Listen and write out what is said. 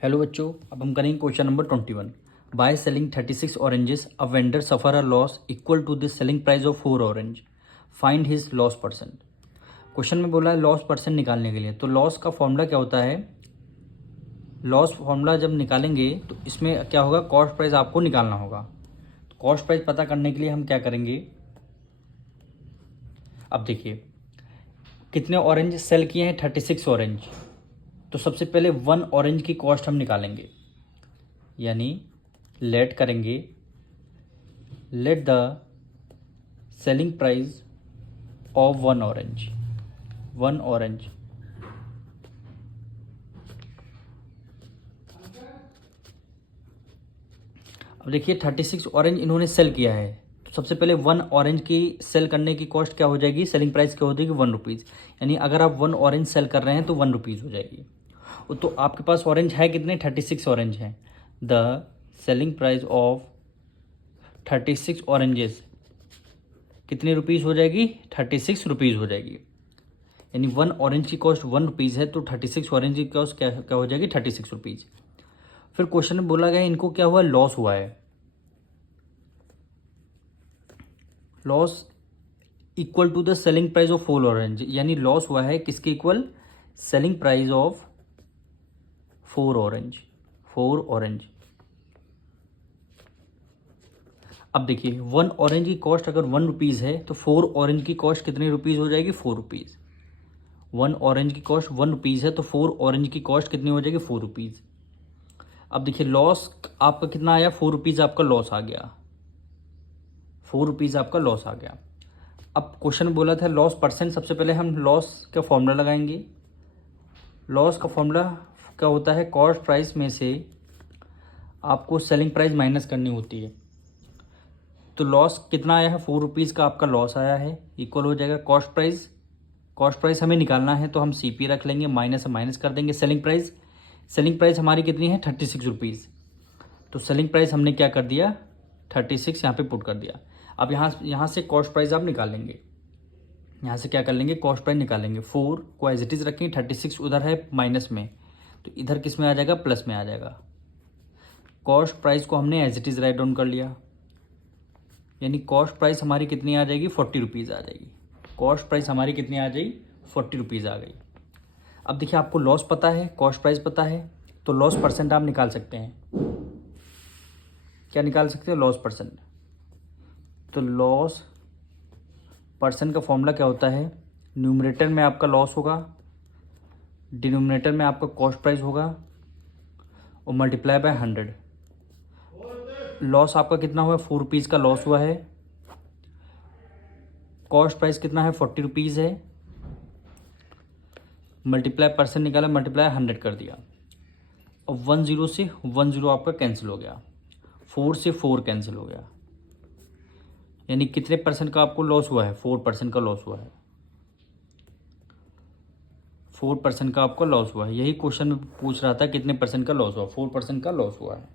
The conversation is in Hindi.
हेलो बच्चों, अब हम करेंगे question number 21। By selling 36 oranges a vendor suffer a loss equal to the selling price of 4 orange. Find his loss percent. Question में बोला है लॉस परसेंट निकालने के लिए। तो लॉस का फॉर्मूला क्या होता है? लॉस फॉर्मूला जब निकालेंगे तो इसमें क्या होगा, कॉस्ट प्राइस आपको निकालना होगा। तो कॉस्ट प्राइस पता करने के लिए हम क्या करेंगे, अब देखिए कितने ऑरेंज सेल किए हैं, 36 ऑरेंज। तो सबसे पहले 1 ऑरेंज की कॉस्ट हम निकालेंगे, यानी लेट करेंगे let the selling price of 1 orange. 1 orange अब देखिए 36 ऑरेंज इन्होंने सेल किया है। तो सबसे पहले 1 ऑरेंज की सेल करने की कॉस्ट क्या हो जाएगी, सेलिंग प्राइस क्या हो जाएगी, 1 रुपीज़। यानी अगर आप 1 ऑरेंज सेल कर रहे हैं तो 1 रुपीज़ हो जाएगी। तो आपके पास ऑरेंज है कितने, 36 ऑरेंज हैं। The selling price of 36 oranges कितने रुपीज़ हो जाएगी, 36 रुपीज़ हो जाएगी। यानी 1 ऑरेंज की कॉस्ट 1 रुपीज़ है, तो 36 ऑरेंज की कॉस्ट क्या क्या हो जाएगी, 36 रुपीज़। फिर क्वेश्चन में बोला गया इनको क्या हुआ, लॉस हुआ है। Loss equal to the selling price of 4 orange, यानी लॉस हुआ है किसके equal, selling price of 4 orange. 4 orange. अब देखिए 1 ऑरेंज की कॉस्ट अगर 1 रुपीज़ है तो 4 ऑरेंज की कॉस्ट कितने रुपीज़ हो जाएगी, 4 रुपीज़। 1 ऑरेंज की कॉस्ट 1 रुपीज़ है तो 4 ऑरेंज की कॉस्ट कितनी हो जाएगी, 4 रुपीज़। अब देखिए लॉस आपका कितना आया, 4 रुपीज़ आपका लॉस आ गया। 4 रुपीज़ आपका लॉस आ गया। अब क्वेश्चन बोला था लॉस परसेंट। सबसे पहले हम लॉस का फॉर्मूला लगाएंगे। लॉस का फॉर्मूला क्या होता है, कॉस्ट प्राइस में से आपको सेलिंग प्राइस माइनस करनी होती है। तो लॉस कितना आया है, 4 रुपीज़ का आपका लॉस आया है, इक्वल हो जाएगा कॉस्ट प्राइस। कॉस्ट प्राइस हमें निकालना है तो हम CP रख लेंगे, माइनस से माइनस कर देंगे सेलिंग प्राइस। सेलिंग प्राइस हमारी कितनी है, 36 रुपीज़। तो सेलिंग प्राइस हमने क्या कर दिया, 36 यहाँ पे पुट कर दिया। अब यहाँ से कॉस्ट प्राइस आप निकालेंगे, यहाँ से क्या कर लेंगे, कॉस्ट प्राइस निकालेंगे। 4 को एज इट इज़ रखेंगे, 36 उधर है माइनस में, तो इधर किस में आ जाएगा, प्लस में आ जाएगा। कॉस्ट प्राइस को हमने as it is write down कर लिया, यानी कॉस्ट प्राइस हमारी कितनी आ जाएगी, 40 रुपीज़ आ जाएगी। कॉस्ट प्राइस हमारी कितनी आ जाएगी, 40 रुपीज़ आ गई। अब देखिए आपको लॉस पता है, कॉस्ट प्राइस पता है, तो लॉस परसेंट आप निकाल सकते हैं। क्या निकाल सकते हैं, लॉस परसेंट। तो लॉस परसेंट का फॉर्मूला क्या होता है, न्यूमरेटर में आपका लॉस होगा, डिनोमिनेटर में आपका कॉस्ट प्राइस होगा, और मल्टीप्लाई बाय 100। लॉस आपका कितना हुआ, 4 रुपीज़ का लॉस हुआ है। कॉस्ट प्राइस कितना है, 40 रुपीज़ है। मल्टीप्लाई परसेंट निकाला, मल्टीप्लाई 100 कर दिया, और 10 से 10 आपका कैंसिल हो गया, 4 से 4 कैंसिल हो गया। यानी कितने परसेंट का आपको लॉस हुआ है, 4% का लॉस हुआ है। 4% का आपका लॉस हुआ है। यही क्वेश्चन में पूछ रहा था कितने परसेंट का लॉस हुआ, 4% का लॉस हुआ है।